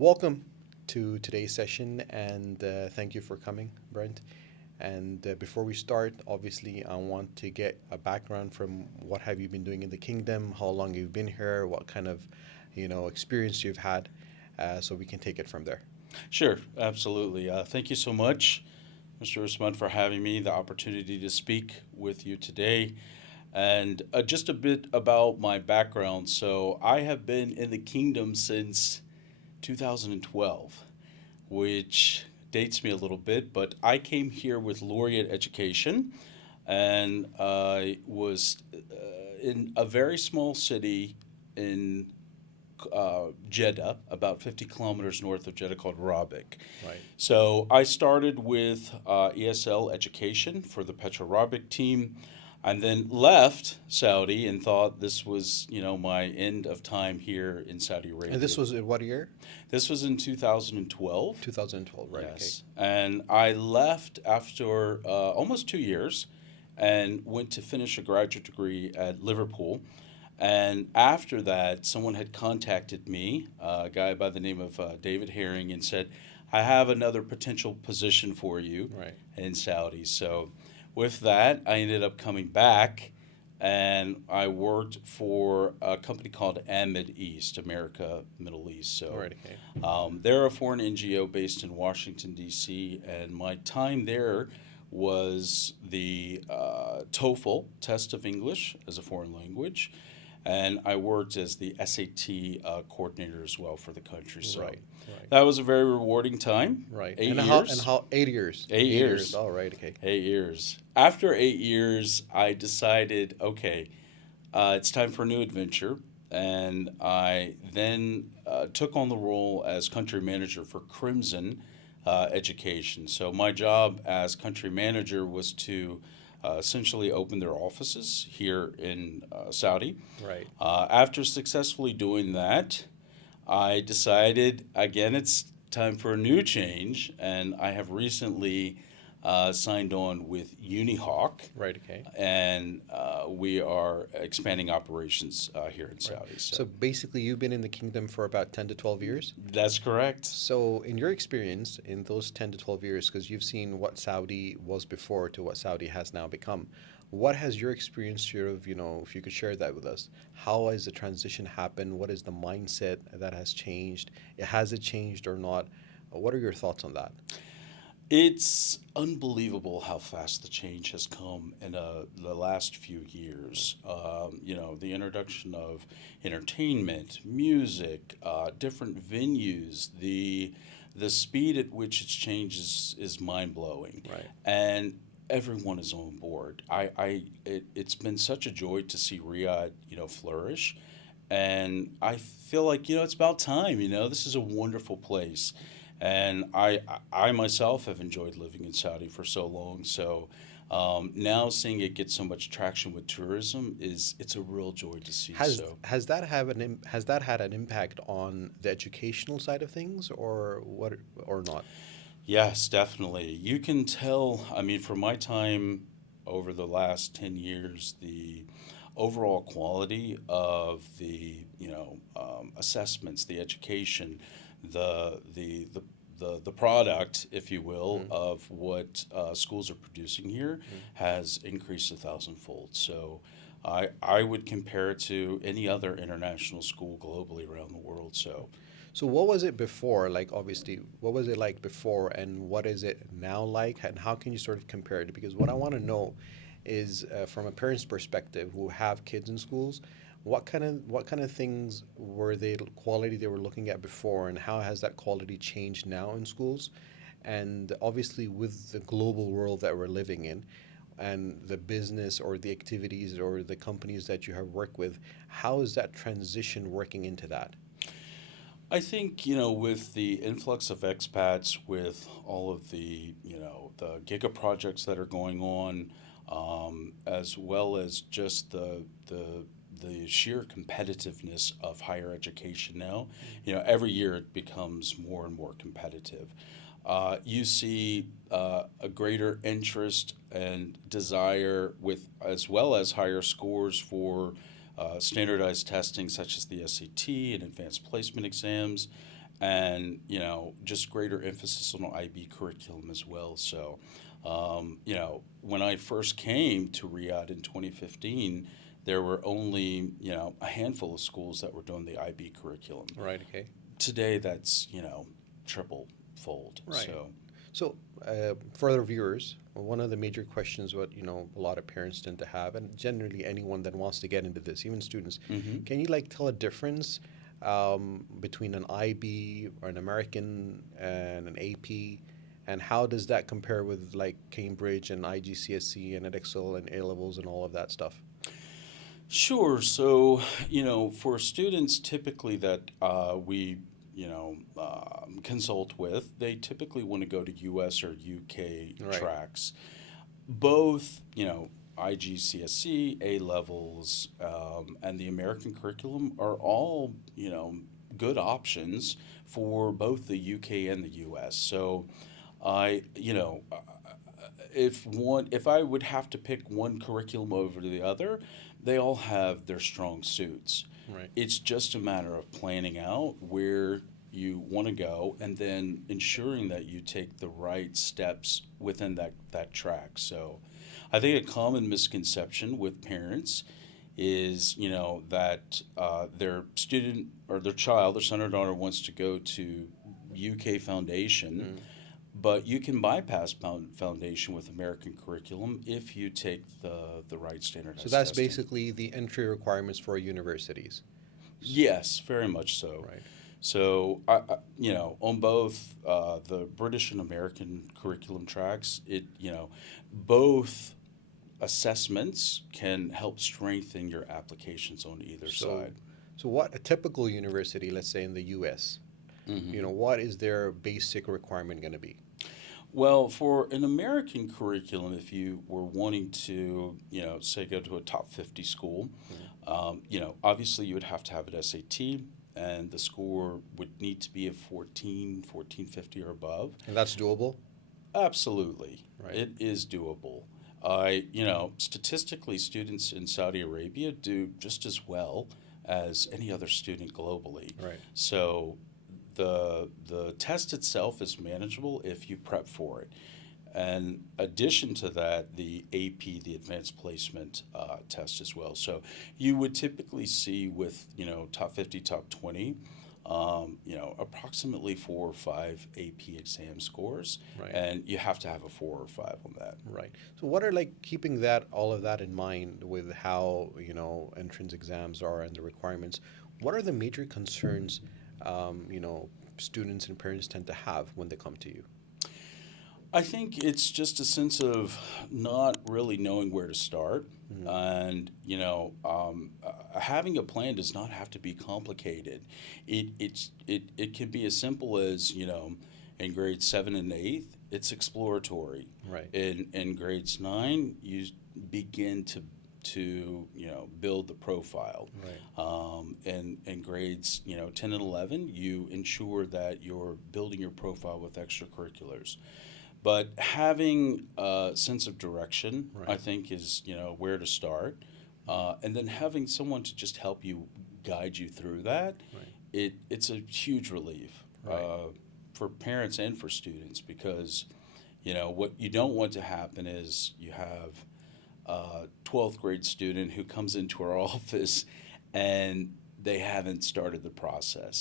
Welcome to today's session, and thank you for coming, Brent. And before we start, obviously, I want to get a background from what have you been doing in the kingdom, how long you've been here, what kind of, experience you've had, so we can take it from there. Sure, absolutely. Thank you so much, Mr. Usman, for having me the opportunity to speak with you today. And just a bit about my background. So, I have been in the kingdom since 2012, which dates me a little bit, but I came here with laureate education and I was in a very small city in Jeddah, about 50 kilometers north of Jeddah, called Rabic. Right. So I started with ESL education for the Petra Rabic team, and then left Saudi and thought this was, my end of time here in Saudi And this Arabia. was in what year? This was in 2012. 2012, right? Okay. Yes. And I left after almost 2 years and went to finish a graduate degree at Liverpool. And after that, someone had contacted me, a guy by the name of David Herring, and said, I have another potential position for you Right. in Saudi. So with that, I ended up coming back and I worked for a company called AMID East, America Middle East. All So right. Okay. they're a foreign NGO based in Washington, D.C., and my time there was the TOEFL test of English as a foreign language, and I worked as the SAT coordinator as well for the country. So Right. Right. that was a very rewarding time. Right. Eight And years. how 8 years? 8 years. All right. Okay. 8 years. After 8 years, I decided, okay, it's time for a new adventure. And I then took on the role as country manager for Crimson Education. So my job as country manager was to essentially open their offices here in Saudi. Right. After successfully doing that, I decided again it's time for a new change, and I have recently signed on with UniHawk, Right. Okay. and we are expanding operations here in Right. Saudi. So So basically, you've been in the kingdom for about 10 to 12 years. that's correct. So, in your experience in those 10 to 12 years, because you've seen what Saudi was before to what Saudi has now become, what has your experience sort of, if you could share that with us? How has the transition happened? What is the mindset that has changed? Has it changed or not? What are your thoughts on that? It's unbelievable how fast the change has come in the last few years. The introduction of entertainment, music, different venues, the speed at which it's changed is mind blowing, Right. and everyone is on board. It's been such a joy to see Riyadh, flourish, and I feel like it's about time. This is a wonderful place, and I myself have enjoyed living in Saudi for so long. So now seeing it get so much traction with tourism it's a real joy to see. Has So has that had an impact on the educational side of things, or what, or not? yes, definitely, you can tell. I mean, from my time over the last 10 years, the overall quality of the assessments, the education, the product, if you will, Mm-hmm. of what schools are producing here has increased a thousandfold. So I would compare it to any other international school globally around the world. So So what was it before? Like obviously, what was it like before, and what is it now like, and how can you sort of compare it? Because what I want to know is, from a parent's perspective, who have kids in schools, what kind of things were they quality they were looking at before, and how has that quality changed now in schools? And obviously, with the global world that we're living in, and the business or the activities or the companies that you have worked with, how is that transition working into that? I think, with the influx of expats, with all of the giga projects that are going on, as well as just the sheer competitiveness of higher education now, every year it becomes more and more competitive. You see a greater interest and desire with, as well as higher scores for standardized testing such as the SAT and advanced placement exams, and just greater emphasis on IB curriculum as well. So, when I first came to Riyadh in 2015, there were only a handful of schools that were doing the IB curriculum. Right. Okay. Today, that's triple fold. Right. So. So, for the viewers, one of the major questions what a lot of parents tend to have, and generally anyone that wants to get into this, even students, Mhm. can you tell a difference between an IB or an American and an AP, and how does that compare with Cambridge and IGCSE and Edexcel and A levels and all of that stuff? Sure. So, for students typically that we, consult with, they typically want to go to US or UK Right. tracks. Both, IGCSE, A levels, and the American curriculum are all, good options for both the UK and the US. So, I, if I would have to pick one curriculum over the other, they all have their strong suits. Right. It's just a matter of planning out where you want to go and then ensuring that you take the right steps within that track. So I think a common misconception with parents is, that their student or their child, their son or daughter wants to go to UK Foundation, but you can bypass foundation with American curriculum if you take the right standardized So that's testing. basically the entry requirements for universities. Yes, very much so. Right. So, on both the British and American curriculum tracks, both assessments can help strengthen your applications on either So, side. so what a typical university, let's say in the U.S., what is their basic requirement going to be? Well, for an American curriculum, if you were wanting to, say go to a top 50 school, obviously you would have to have an SAT, and the score would need to be a 1450 or above. And that's doable? Absolutely. Right. It is doable. Statistically, students in Saudi Arabia do just as well as any other student globally. Right. So the test itself is manageable if you prep for it. And addition to that, the AP, the Advanced Placement test as well. So you would typically see with, top 50, top 20, approximately 4 or 5 AP exam scores. Right. And you have to have a 4 or 5 on that. Right. So what are keeping all of that in mind with how, entrance exams are and the requirements, what are the major concerns, students and parents tend to have when they come to you? I think it's just a sense of not really knowing where to start. And, having a plan does not have to be complicated. It can be as simple as, in grades 7 and 8, it's exploratory. Right. In grades 9, you begin to build the profile. Right. In grades 10 and 11, you ensure that you're building your profile with extracurriculars. But having a sense of direction, Right. I think, is where to start, and then having someone to just help you guide you through that. Right. It's a huge relief Right. for parents and for students, because what you don't want to happen is you have a 12th grade student who comes into our office and they haven't started the process.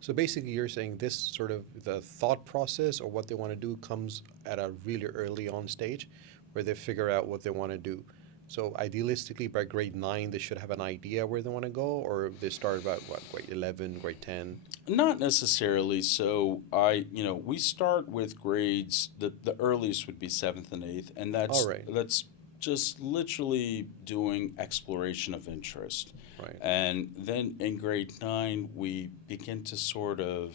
So basically you're saying this sort of the thought process or what they want to do comes at a really early on stage where they figure out what they want to do. So idealistically by grade 9 they should have an idea where they want to go, or they start about grade 11, grade 10? Not necessarily. So we start with grades. The earliest would be 7th and 8th, and All right. that's just literally doing exploration of interest. Right. And then in grade 9, we begin to sort of,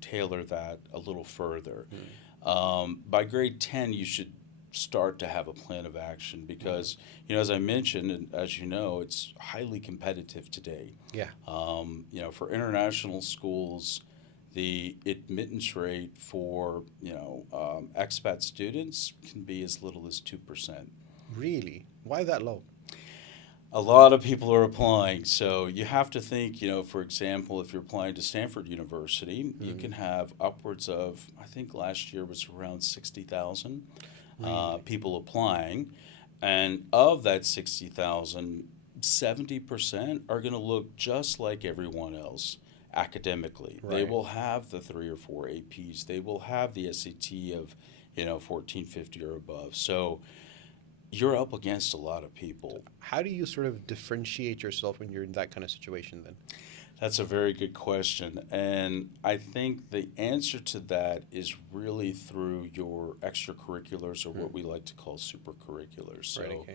tailor that a little further. By grade 10, you should start to have a plan of action because, as I mentioned, and as you know, it's highly competitive today. Yeah. For international schools, the admittance rate for, expat students can be as little as 2%. Really? Why that low? A lot of people are applying, so you have to think, for example, if you're applying to Stanford University, you can have upwards of, I think last year was around 60,000 Really? people applying. And of that 60,000, 70% are going to look just like everyone else academically. They Right. will have the three or four APs, they will have the SAT of, 1450 or above. So you're up against a lot of people. How do you sort of differentiate yourself when you're in that kind of situation then? That's a very good question. And I think the answer to that is really through your extracurriculars, or what we like to call supercurriculars. Right, So,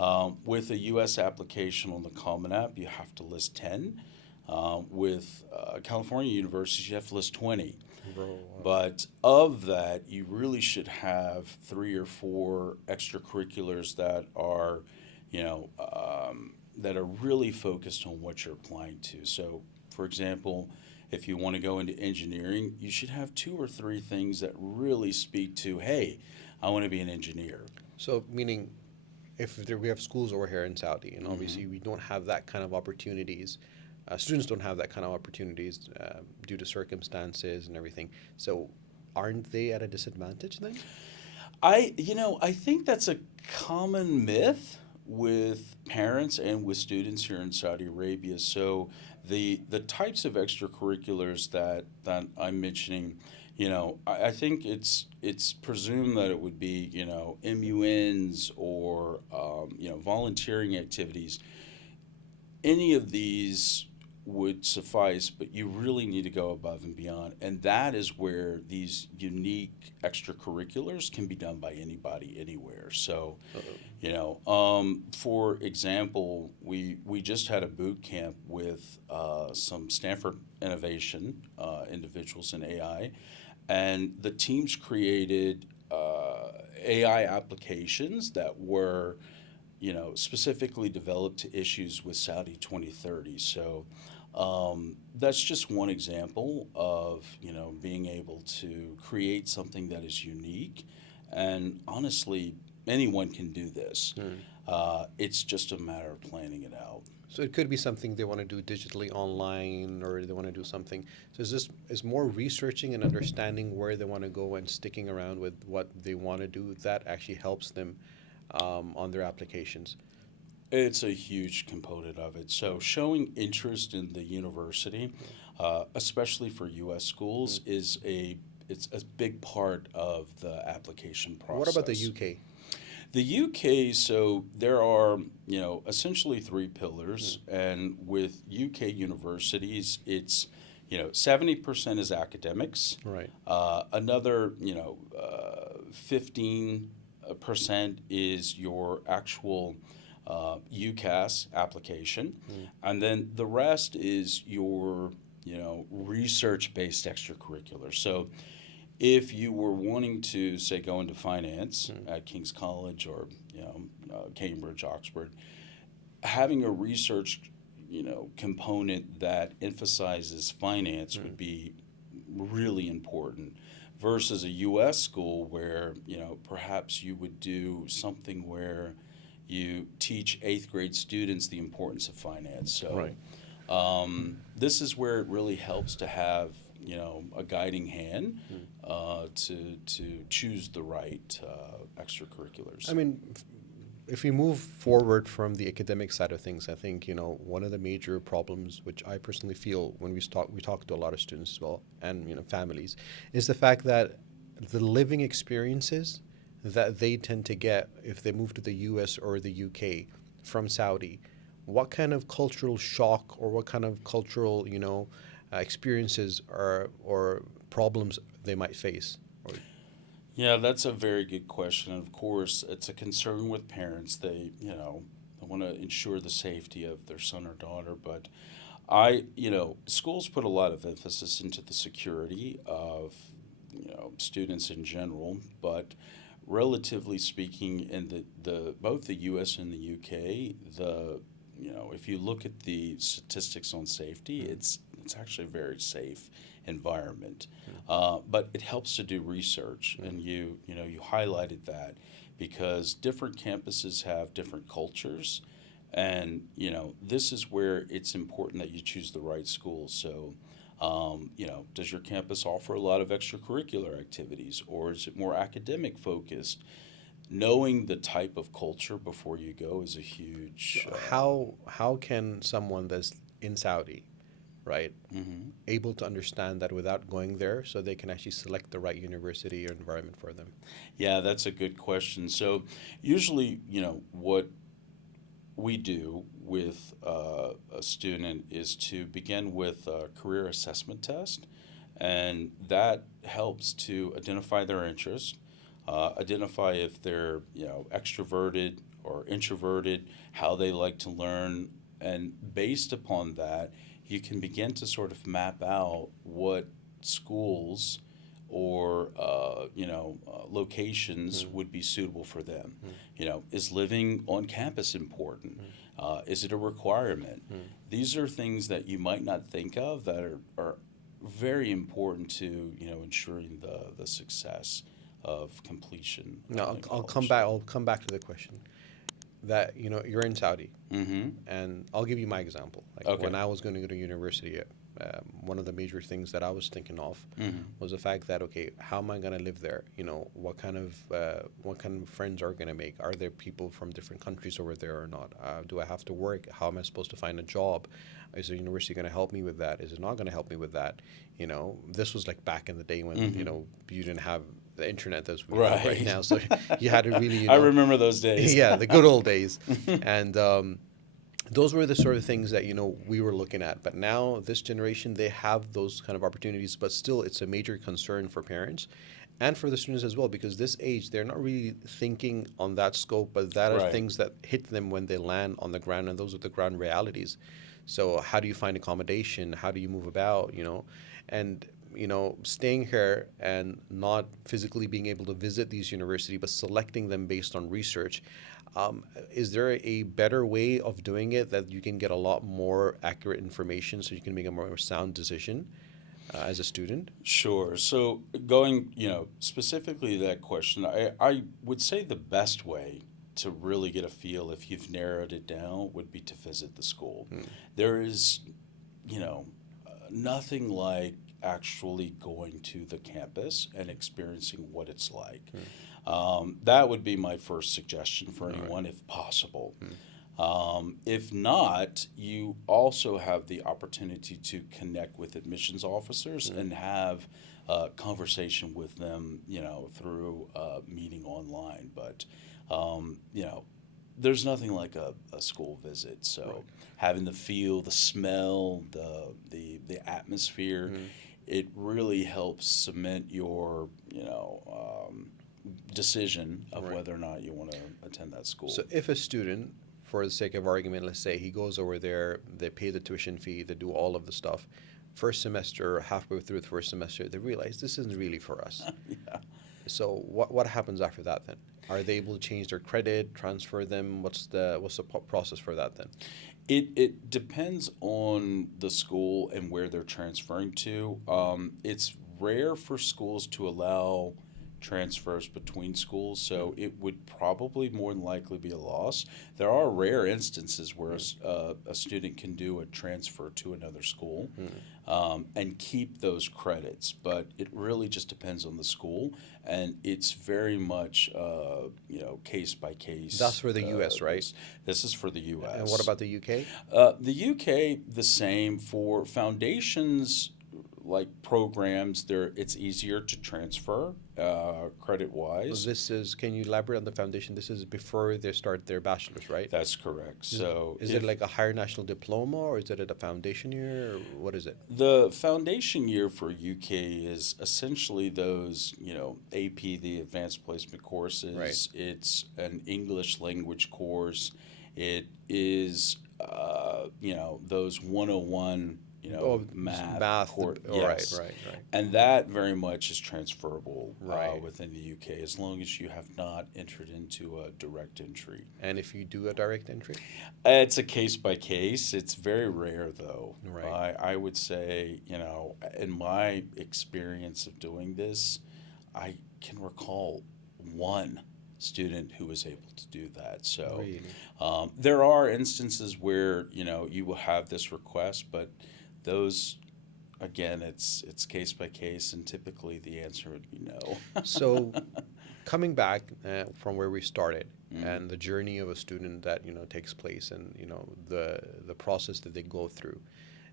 okay. with a U.S. application on the Common App, you have to list 10. With California universities, you have to list 20. Bro, But of that, you really should have three or four extracurriculars that are really focused on what you're applying to. So, for example, if you want to go into engineering, you should have two or three things that really speak to, hey, I want to be an engineer. so meaning if there, we have schools over here in Saudi, and Hmm. obviously we don't have that kind of opportunities. Students don't have that kind of opportunities due to circumstances and everything. So, aren't they at a disadvantage then? I think that's a common myth with parents and with students here in Saudi Arabia. So the types of extracurriculars that I'm mentioning, I think it's presumed that it would be, MUNs or volunteering activities. Any of these would suffice, but you really need to go above and beyond. And that is where these unique extracurriculars can be done by anybody, anywhere. So, Uh-oh. for example, we just had a boot camp with some Stanford innovation individuals in AI, and the teams created AI applications that were specifically developed to issues with Saudi 2030. So that's just one example of, being able to create something that is unique. And honestly, anyone can do this. It's just a matter of planning it out. So it could be something they want to do digitally online, or they want to do something. So is more researching and understanding where they want to go and sticking around with what they want to do that actually helps them on their applications. It's a huge component of it. So showing interest in the university, especially for U.S. schools, it's a big part of the application process. What about the UK? The UK, so there are, essentially three pillars, and with UK universities, it's, 70% is academics. Right. Another, 15% is your actual UCAS application, and then the rest is your, research-based extracurricular. So if you were wanting to, say, go into finance at King's College or Cambridge, Oxford, having a research component that emphasizes finance would be really important, versus a U.S. school where perhaps you would do something where you teach eighth grade students the importance of finance. So Right. this is where it really helps to have a guiding hand to choose the right extracurriculars. I mean, if we move forward from the academic side of things, I think one of the major problems, which I personally feel when we talk to a lot of students as well, and families, is the fact that the living experiences that they tend to get if they move to the U.S. or the U.K. from Saudi, what kind of cultural shock or what kind of cultural experiences or problems they might face. Yeah, that's a very good question. And of course, it's a concern with parents. They want to ensure the safety of their son or daughter. But schools put a lot of emphasis into the security of, students in general. But relatively speaking, in the both the U.S. and the U.K., if you look at the statistics on safety, it's actually a very safe environment. But it helps to do research, and you highlighted that because different campuses have different cultures, And, this is where it's important that you choose the right school. So, does your campus offer a lot of extracurricular activities, or is it more academic focused? Knowing the type of culture before you go is a huge. How can someone that's in Saudi, right, Mhm. able to understand that without going there, so they can actually select the right university or environment for them? Yeah, that's a good question. So, usually, what we do with a student is to begin with a career assessment test, and that helps to identify their interest, identify if they're extroverted or introverted, how they like to learn, and based upon that, you can begin to sort of map out what schools or locations Mm, would be suitable for them. mm, Is living on campus important? Is it a requirement? mm. These are things that you might not think of that are very important to ensuring the success of completion No, in I'll come college. back. I'll come back to the question that you're in Saudi, Mm-hmm. and I'll give you my example. Like Okay. when I was going to go to university, one of the major things that I was thinking of Mm-hmm. was the fact that, okay, how am I going to live there? What kind of friends are going to make? Are there people from different countries over there or not? Do I have to work? How am I supposed to find a job? Is the university going to help me with that? Is it not going to help me with that? This was like back in the day when Mm-hmm. you didn't have the internet as we have right Right. now, so you had to really I remember those days. yeah, the good old days. And those were the sort of things that we were looking at. But now this generation, they have those kind of opportunities, but still it's a major concern for parents and for the students as well, because this age they're not really thinking on that scope, but that are Right. things that hit them when they land on the ground, and those are the ground realities. So how do you find accommodation? How do you move about? And staying here and not physically being able to visit these universities, but selecting them based on research. Is there a better way of doing it that you can get a lot more accurate information so you can make a more sound decision as a student? Sure. So going, specifically to that question, I would say the best way to really get a feel if you've narrowed it down would be to visit the school. Mm, There is, nothing like actually going to the campus and experiencing what it's like. mm, That would be my first suggestion for all right. anyone if possible. Mm, If not, you also have the opportunity to connect with admissions officers mm, and have a conversation with them, through a meeting online. But, there's nothing like a school visit. So right. having the feel, the smell, the atmosphere, Mm. it really helps cement your, decision of Right. whether or not you want to attend that school. So if a student, for the sake of argument, let's say he goes over there, they pay the tuition fee, they do all of the stuff. First semester, halfway through the first semester, they realize this isn't really for us. Yeah. So what happens after that then? Are they able to change their credit, transfer them? What's the process for that then? It depends on the school and where they're transferring to. It's rare for schools to allow transfers between schools, so it would probably more than likely be a loss. There are rare instances where a student can do a transfer to another school and keep those credits, but it really just depends on the school, and it's very much case by case. That's for the US, right? This is for the U.S. And what about the UK? The UK, the same for foundations like programs. It's easier to transfer credit wise. Can you elaborate on the foundation? This is before they start their bachelor's, right? That's correct. Is, So is it like a higher national diploma, or is it at a foundation year, or what is it? the foundation year for UK is essentially those, AP, the advanced placement courses. Right. It's an English language course. It is, those 101, math. Yes. Right. And that very much is transferable Right. within the UK as long as you have not entered into a direct entry. And if you do a direct entry? It's a case by case. It's very rare, though. Right. I would say, in my experience of doing this, I can recall one student who was able to do that. So Really? there are instances where you will have this request, but those again, it's case by case, and typically the answer would be no. So coming back from where we started Mhm. and the journey of a student that takes place, and the process that they go through.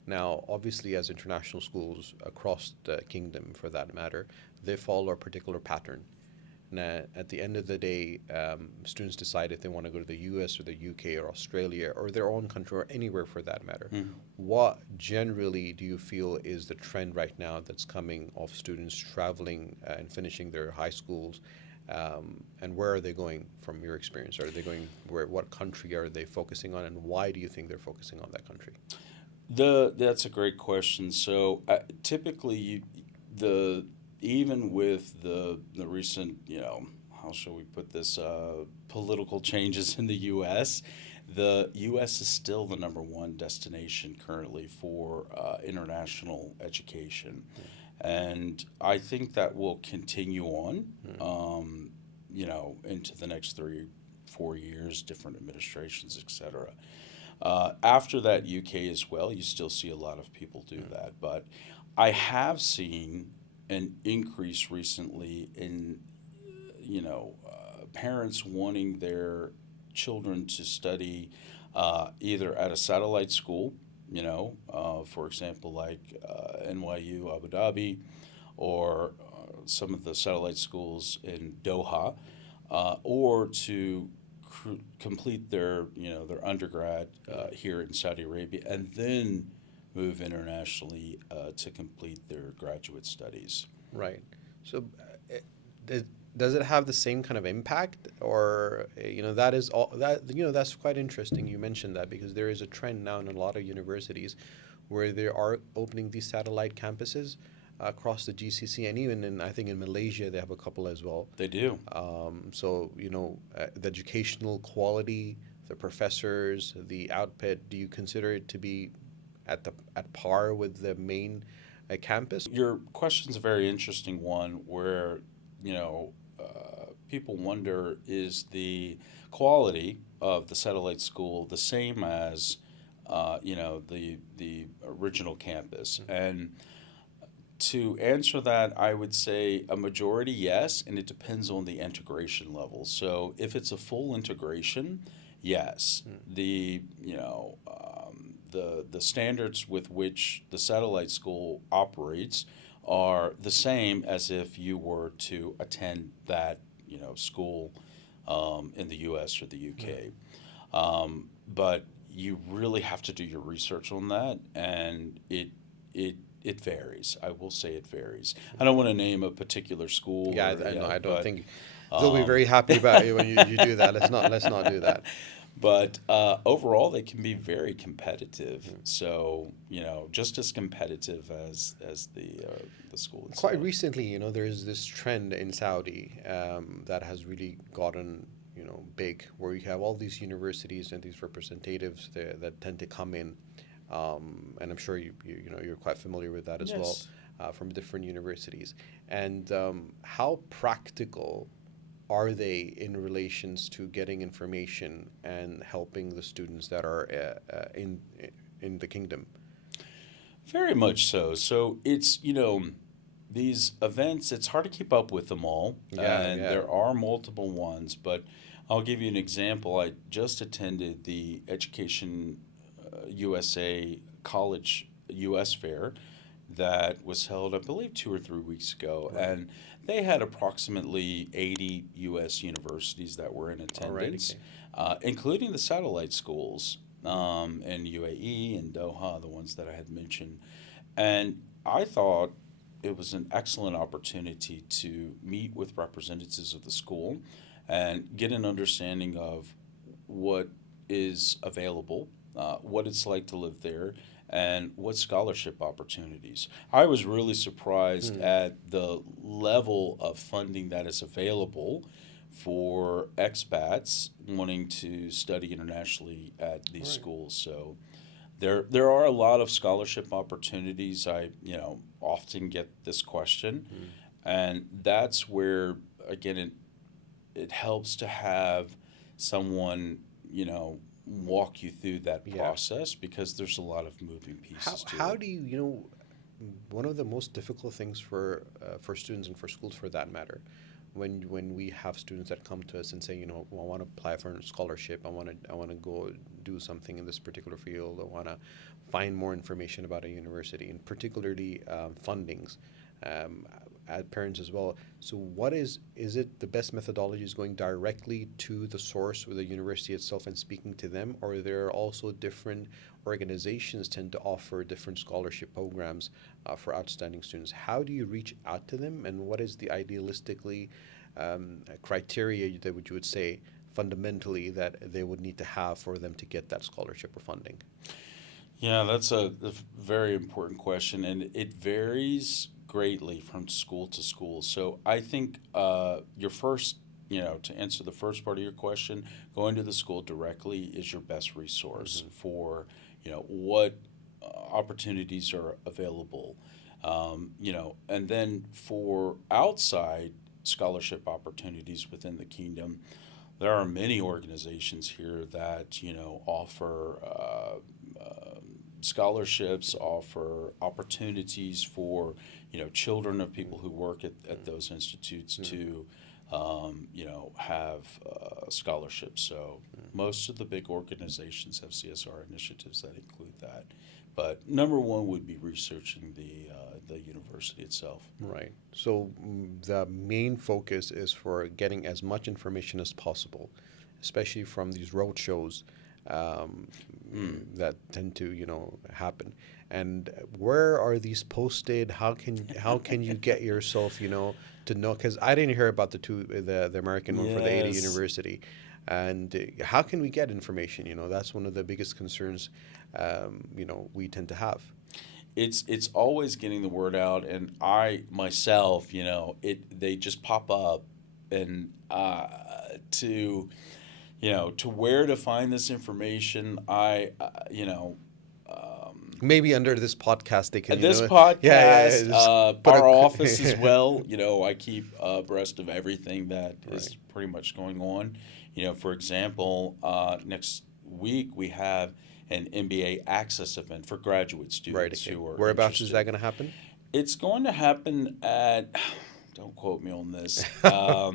Now, obviously, as international schools across the kingdom, for that matter, they follow a particular pattern. Now, at the end of the day, students decide if they want to go to the US or the UK or Australia or their own country or anywhere for that matter. Mhm. What generally do you feel is the trend right now that's coming of students traveling and finishing their high schools? And where are they going from your experience? Are they going what country are they focusing on, and why do you think they're focusing on that country? That's a great question. So typically, the even with the recent, how shall we put this, political changes in the U.S., the U.S. is still the number one destination currently for international education, and I think that will continue on, into the next 3-4 years, different administrations, etc. After that, UK as well, you still see a lot of people do that. But I have seen an increase recently in, parents wanting their children to study either at a satellite school, for example, like NYU, Abu Dhabi, or some of the satellite schools in Doha, or to complete their undergrad here in Saudi Arabia, and then move internationally to complete their graduate studies. Right. So, does it have the same kind of impact, or that is all that that's quite interesting. You mentioned that because there is a trend now in a lot of universities where they are opening these satellite campuses across the GCC, and even I think in Malaysia they have a couple as well. They do. So the educational quality, the professors, the output. Do you consider it to be at par with the main campus? Your question's a very interesting one, where people wonder, is the quality of the satellite school the same as the original campus? And to answer that, I would say a majority yes, and it depends on the integration level. So if it's a full integration, yes, the the standards with which the satellite school operates are the same as if you were to attend that school in the U.S. or the U.K. But you really have to do your research on that, and it varies. I will say it varies. I don't want to name a particular school. Yeah, or, I know. I don't but, think they'll be very happy about you when you do that. Let's not do that. But overall, they can be very competitive. So just as competitive as the school itself. Quite recently, there's this trend in Saudi that has really gotten big, where you have all these universities and these representatives that tend to come in, and I'm sure you're quite familiar with that as Yes. well, from different universities. And how practical are they in relations to getting information and helping the students that are in the kingdom? Very much so. So it's, these events, it's hard to keep up with them all. And Yeah. there are multiple ones, but I'll give you an example. I just attended the Education USA College US Fair that was held, I believe, 2 or 3 weeks ago. Right. And they had approximately 80 U.S. universities that were in attendance, including the satellite schools in UAE and Doha, the ones that I had mentioned. And I thought it was an excellent opportunity to meet with representatives of the school and get an understanding of what is available, what it's like to live there, and what scholarship opportunities. I was really surprised at the level of funding that is available for expats wanting to study internationally at these schools. So there are a lot of scholarship opportunities. I often get this question, and that's where again it helps to have someone, walk you through that Yeah. process because there's a lot of moving How pieces to how it. do one of the most difficult things for students and for schools for that matter, when we have students that come to us and say, "Well, I want to apply for a scholarship. I want to go do something in this particular field. I want to find more information about a university, and particularly fundings." Um, at parents as well. So, is it the best methodology is going directly to the source with the university itself and speaking to them, or are there also different organizations tend to offer different scholarship programs for outstanding students? How do you reach out to them, and what is the idealistically criteria that you would say fundamentally that they would need to have for them to get that scholarship or funding? Yeah, that's a very important question, and it varies greatly from school to school. So I think your first, to answer the first part of your question, going to the school directly is your best resource Mm-hmm. for, what opportunities are available. And then for outside scholarship opportunities within the kingdom, there are many organizations here that offer scholarships, offer opportunities for children of people who work at those institutes to have scholarships. So most of the big organizations have CSR initiatives that include that. But number one would be researching the university itself. Right. So the main focus is for getting as much information as possible, especially from these road shows um, that tend to, happen. And where are these posted? How can you get yourself, to know? Because I didn't hear about the American one for the ADA Yes. University, and how can we get information? That's one of the biggest concerns, we tend to have. It's always getting the word out, and I myself, they just pop up, and to where to find this information, Maybe under this podcast they can, this yeah, yeah, podcast, just put our a, office as well. I keep abreast of everything that is right, pretty much going on. For example, next week we have an MBA access event for graduate right, students okay. who are Whereabouts is interested. that going to happen? It's going to happen at. Don't quote me on this. I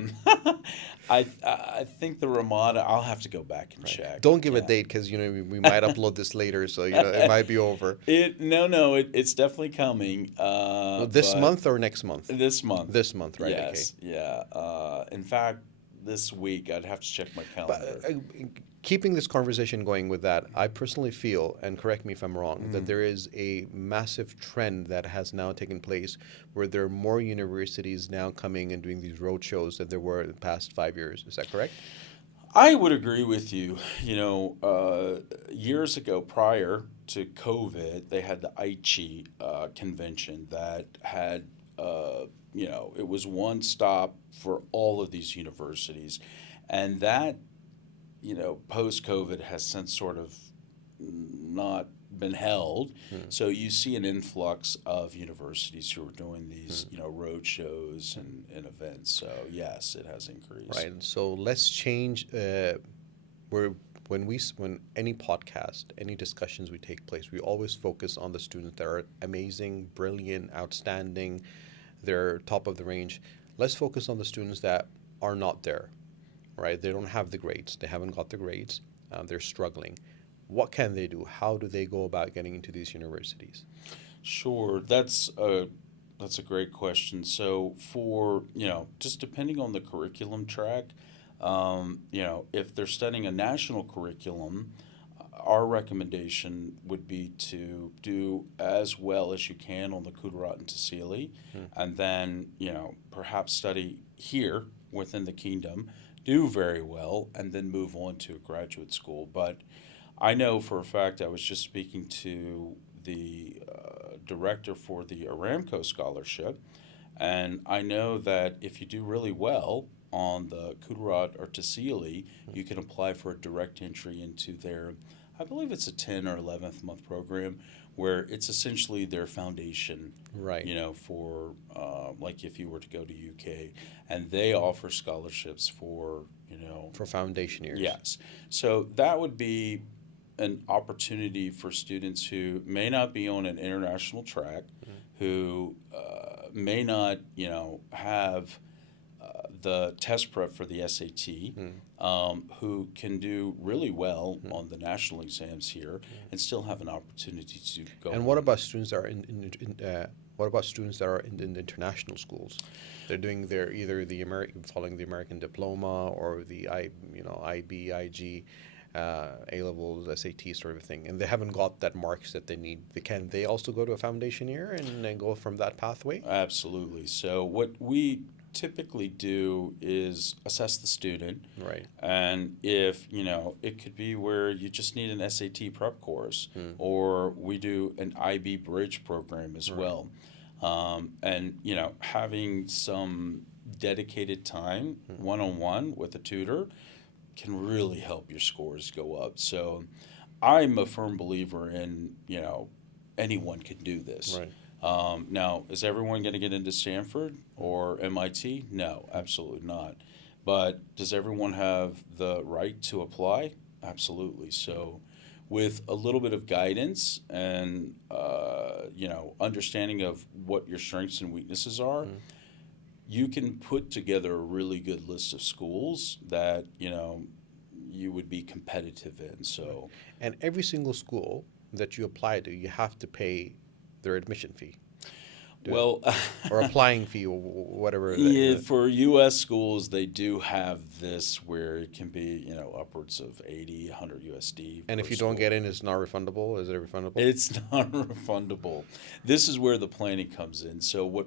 think the Ramada. I'll have to go back and Right. check. Don't give a Yeah. date because we might upload this later, so it might be over. It's definitely coming. Well, this But month or next month? this month. This month, right? Okay. Yes. Yeah. In fact, this week I'd have to check my But calendar. keeping this conversation going with that, I personally feel, and correct me if I'm wrong, that there is a massive trend that has now taken place where there are more universities now coming and doing these road shows than there were in the past 5 years. Is that correct? I would agree with you. Years ago, prior to COVID, they had the Aichi convention that had, it was one stop for all of these universities. And that, post COVID has since sort of not been held. So you see an influx of universities who are doing these, road shows and events. So yes, it has increased. Right. And so let's change where when any podcast, any discussions we take place, we always focus on the students that are amazing, brilliant, outstanding, they're top of the range. Let's focus on the students that are not there, right? They don't have the grades. They haven't got the grades. They're struggling. What can they do? How do they go about getting into these universities? Sure, that's a great question. So for just depending on the curriculum track, if they're studying a national curriculum, our recommendation would be to do as well as you can on the Kudarat and Tassili, and then perhaps study here within the kingdom, do very well, and then move on to a graduate school. But I know for a fact I was just speaking to the director for the Aramco scholarship, and I know that if you do really well on the Kudarat or Tassili, you can apply for a direct entry into their, I believe it's a 10 or 11th month program where it's essentially their foundation, Right. for like if you were to go to UK, and they offer scholarships for, For foundation years. yes. So that would be an opportunity for students who may not be on an international track, who may not, have the test prep for the SAT, who can do really well on the national exams here and still have an opportunity to go. And what about students that are what about students that are in the international schools? They're doing their either the American following the American diploma or the IB, IG, A levels, SAT sort of thing, and they haven't got that marks that they need. Can they also go to a foundation year and then go from that pathway? Absolutely. So what we typically do is assess the student, Right. and if it could be where you just need an SAT prep course, or we do an IB bridge program as well, and having some dedicated time one-on-one with a tutor can really help your scores go up. So I'm a firm believer in anyone can do this. Right. Now, is everyone going to get into Stanford or MIT? No, absolutely not. But does everyone have the right to apply? Absolutely. So with a little bit of guidance and understanding of what your strengths and weaknesses are, you can put together a really good list of schools that you would be competitive in. So, And every single school that you apply to, you have to pay their admission fee. well, Or applying fee or whatever. yeah, for U.S. schools, they do have this where it can be, upwards of 80, 100 USD. And per if you don't school. get in, it's not refundable. Is it refundable? It's not refundable. This is where the planning comes in. So what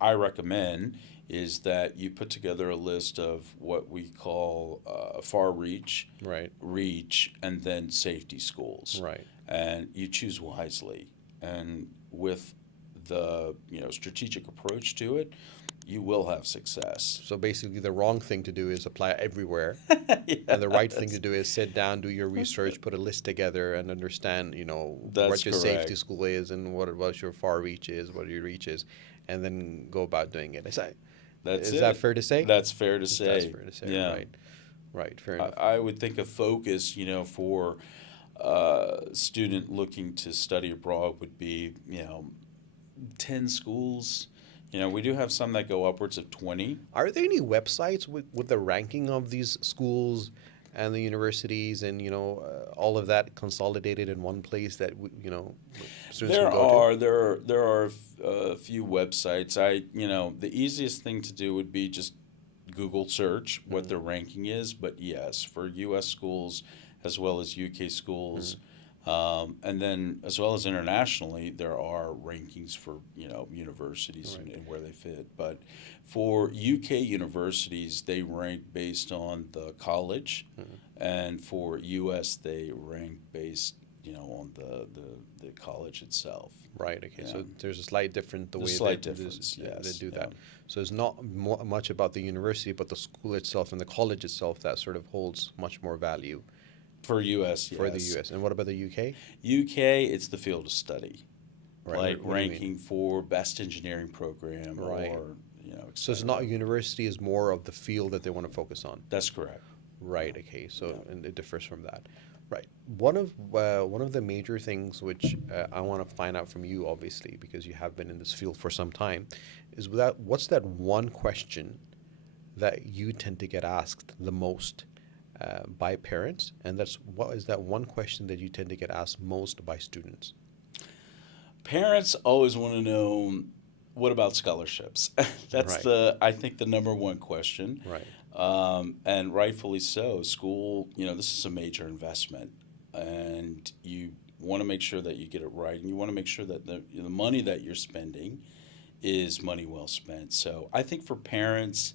I recommend is that you put together a list of what we call far reach, Right. reach, and then safety schools. Right. And you choose wisely. And with the strategic approach to it, you will have success. So basically, the wrong thing to do is apply everywhere, Yeah, and the right thing to do is sit down, do your research, put a list together, and understand, That's what your safety correct. school is and what your far reach is, what your reach is, and then go about doing it. Is that fair to say? That's fair to say. That's fair to say. Yeah. Right. Right. Fair enough. I would think a focus, for student looking to study abroad would be, 10 schools. We do have some that go upwards of 20. Are there any websites with the ranking of these schools and the universities and all of that consolidated in one place that students There can go to? are there are a few websites. The easiest thing to do would be just Google search what their ranking is. But yes, for U.S. schools as well as UK schools, and then as well as internationally, there are rankings for universities and where they fit. But for UK universities, they rank based on the college, and for US, they rank based on the college itself. Right. Okay. Yeah. So there's a slight difference the There's way slight that difference, they yes, do yeah. that. So it's not much about the university, but the school itself and the college itself that sort of holds much more value For US, for the yes. U.S. And what about the UK? UK, it's the field of study, Right. like What do you mean? ranking for best engineering program, Right. or et So it's cetera. not university is more of the field that they want to focus on. That's correct. Right. Okay. So and it differs from that. Right. One of the major things which I want to find out from you, obviously, because you have been in this field for some time, is what's that one question that you tend to get asked the most by parents, and what is that one question that you tend to get asked most by students? Parents always want to know, what about scholarships? That's Right. I think the number one question. Right. And rightfully so. School, this is a major investment, and you want to make sure that you get it right, and you want to make sure that the money that you're spending is money well spent. So I think for parents,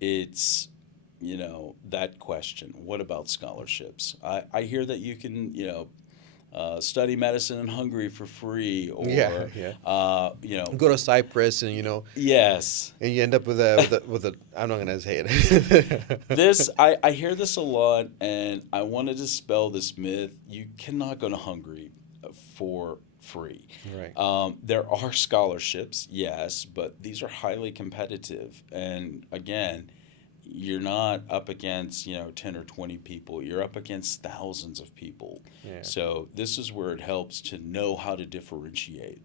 it's that question: what about scholarships? I hear that you can study medicine in Hungary for free, or Yeah. Go to Cyprus, and yes. and you end up with a I'm not gonna say it. This I hear this a lot, and I want to dispel this myth. You cannot go to Hungary for free. Right. There are scholarships, yes, but these are highly competitive. And again, you're not up against 10 or 20 people. You're up against thousands of people. Yeah. So this is where it helps to know how to differentiate.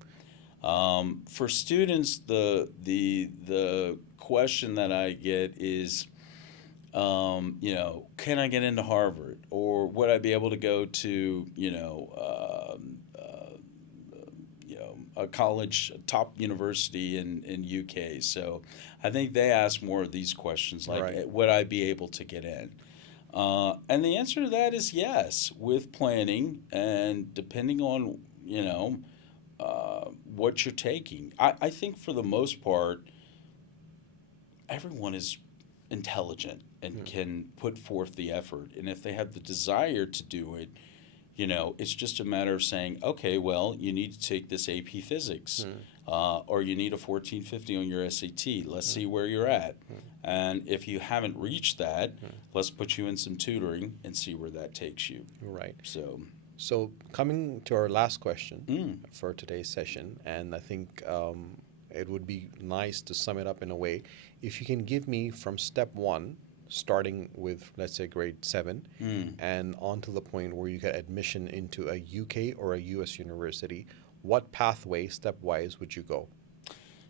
For students, the question that I get is, can I get into Harvard, or would I be able to go to a college, a top university in UK? So I think they ask more of these questions like, Right. would I be able to get in? And the answer to that is yes, with planning and depending on what you're taking. I think for the most part, everyone is intelligent and can put forth the effort. And if they have the desire to do it, it's just a matter of saying, okay, well, you need to take this AP Physics, or you need a 1450 on your SAT. Let's see where you're at. And if you haven't reached that, let's put you in some tutoring and see where that takes you. Right. So, Coming to our last question for today's session, and I think it would be nice to sum it up in a way. If you can give me from step one, starting with, let's say, grade 7, and on to the point where you get admission into a UK or a US university, what pathway, stepwise, would you go?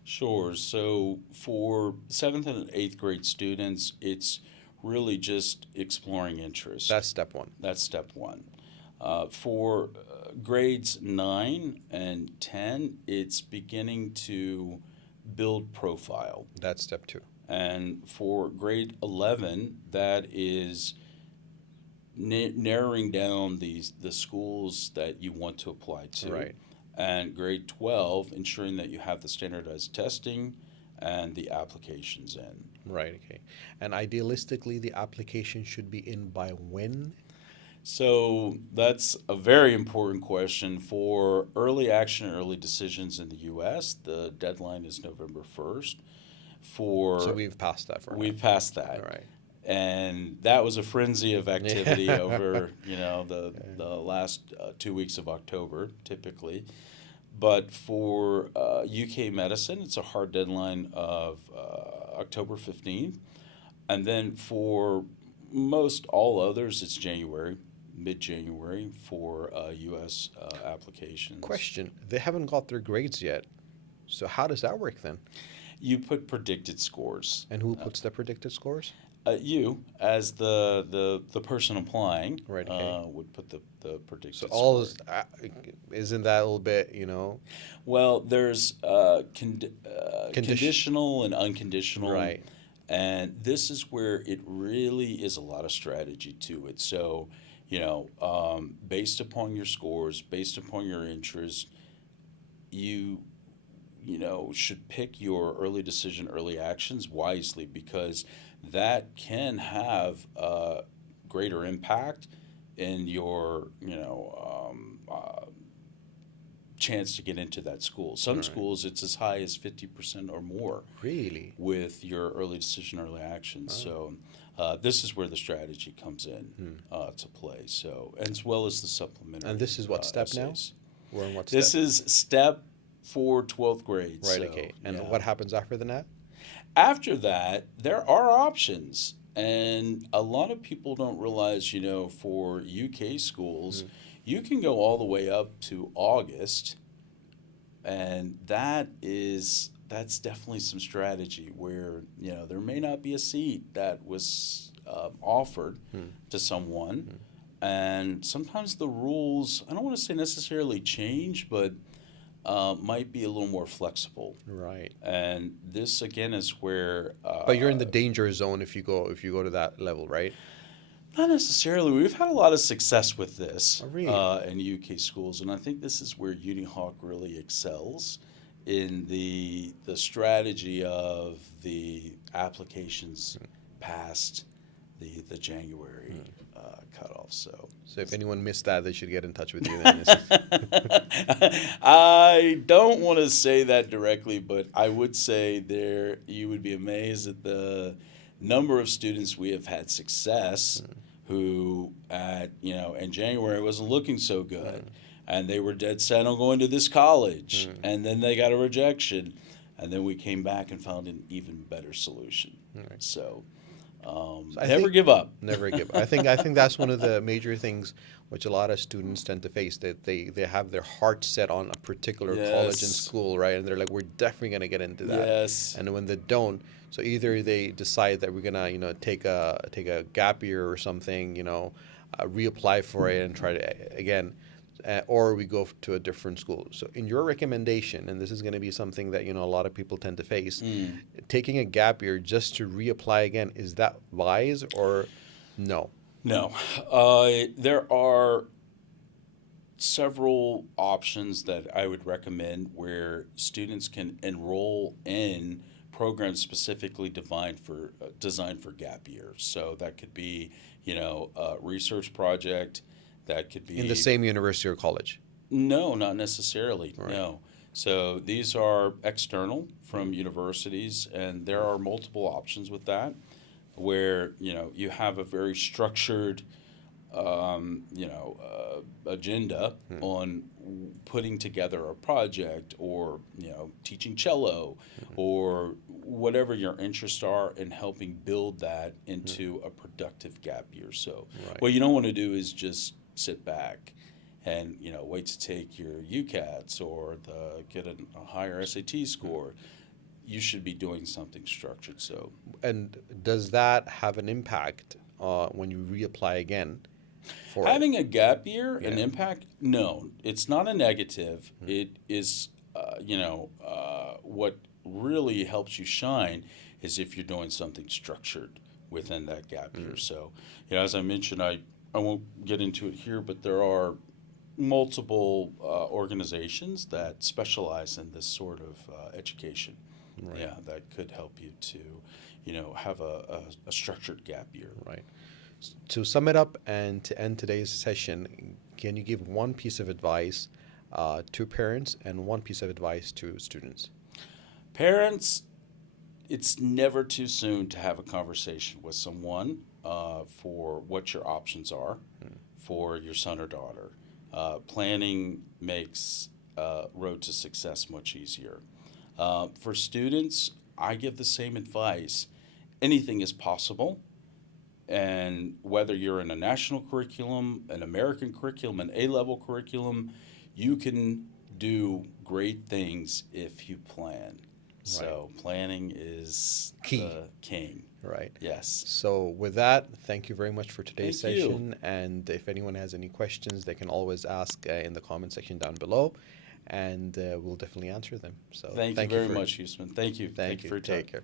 sure. So for 7th and 8th grade students, it's really just exploring interest. That's step one. That's step one. For grades 9 and 10, it's beginning to build profile. That's step two. And for grade 11, that is narrowing down the schools that you want to apply to. Right. And grade 12, ensuring that you have the standardized testing and the applications in. Right, okay. And idealistically, the application should be in by when? So that's a very important question. For early action and early decisions in the U.S., the deadline is November 1st. So we've passed that for We've passed that. All right. And that was a frenzy of activity over, the last 2 weeks of October, typically. But for UK medicine, it's a hard deadline of October 15th. And then for most all others, it's January, mid-January for U.S. applications. Question, they haven't got their grades yet. So how does that work then? You put predicted scores. And who puts the predicted scores? You, as the person applying, Right, okay. would put the predicted So score. isn't that a little bit, Well, there's conditional and unconditional. Right. And this is where it really is a lot of strategy to it. So, based upon your scores, based upon your interest, you should pick your early decision, early actions wisely, because that can have greater impact in your, chance to get into that school. Some Right. schools, it's as high as 50% or more Really? with your early decision, early actions. So this is where the strategy comes in to play. So, as well as the supplementary. And this is what step now? essays. We're on what This step? is step for 12th grade. Right, so, okay. And yeah. what happens after that? After that, there are options. And a lot of people don't realize, for UK schools, you can go all the way up to August. And that's definitely some strategy where, there may not be a seat that was offered to someone. And sometimes the rules, I don't want to say necessarily change, but might be a little more flexible. Right. And this again is where. But you're in the danger zone if you go to that level, right? Not necessarily. We've had a lot of success with this Oh, really? in UK schools, and I think this is where UniHawk really excels in the strategy of the applications past the January cutoff. So if anyone missed that, they should get in touch with you then. I don't want to say that directly, but I would say you would be amazed at the number of students we have had success who in January wasn't looking so good, and they were dead set on going to this college, Mm. and then they got a rejection, and then we came back and found an even better solution. Right. So I never think- give up. Never give. I think that's one of the major things which a lot of students tend to face, that they have their heart set on a particular college and Yes. school, right? And they're like, we're definitely gonna get into that. Yes. And when they don't, so either they decide that we're gonna, take a gap year or something, reapply for it and try to again, or we go to a different school. So in your recommendation, and this is going to be something that a lot of people tend to face, taking a gap year just to reapply again, is that wise or no? No. There are several options that I would recommend where students can enroll in programs specifically designed for gap years. So that could be, a research project. That could be In the same university or college? No, not necessarily. Right. No. So these are external from universities, and there are multiple options with that, where you have a very structured, agenda on putting together a project, or teaching cello, or whatever your interests are, and helping build that into a productive gap year. So Right. what you don't want to do is just sit back and wait to take your UCATs or get a higher SAT score. You should be doing something structured. So And does that have an impact when you reapply again for it? having a gap year, an Yeah. impact? No, it's not a negative. It is, what really helps you shine is if you're doing something structured within that gap year. So, as I mentioned, I won't get into it here, but there are multiple organizations that specialize in this sort of education. Right. Yeah, that could help you to, have a structured gap year. Right. To sum it up and to end today's session, can you give one piece of advice to parents and one piece of advice to students? Parents, it's never too soon to have a conversation with someone for what your options are for your son or daughter. Planning makes road to success much easier. For students, I give the same advice. Anything is possible. And whether you're in a national curriculum, an American curriculum, an A-level curriculum, you can do great things if you plan. So planning is Key. the king. Right. Yes. So with that, thank you very much for today's Thank you. session. And if anyone has any questions, they can always ask in the comment section down below, and we'll definitely answer them. So Thank you very for- much, Houston. Thank you. Thank you. for your time. Take care.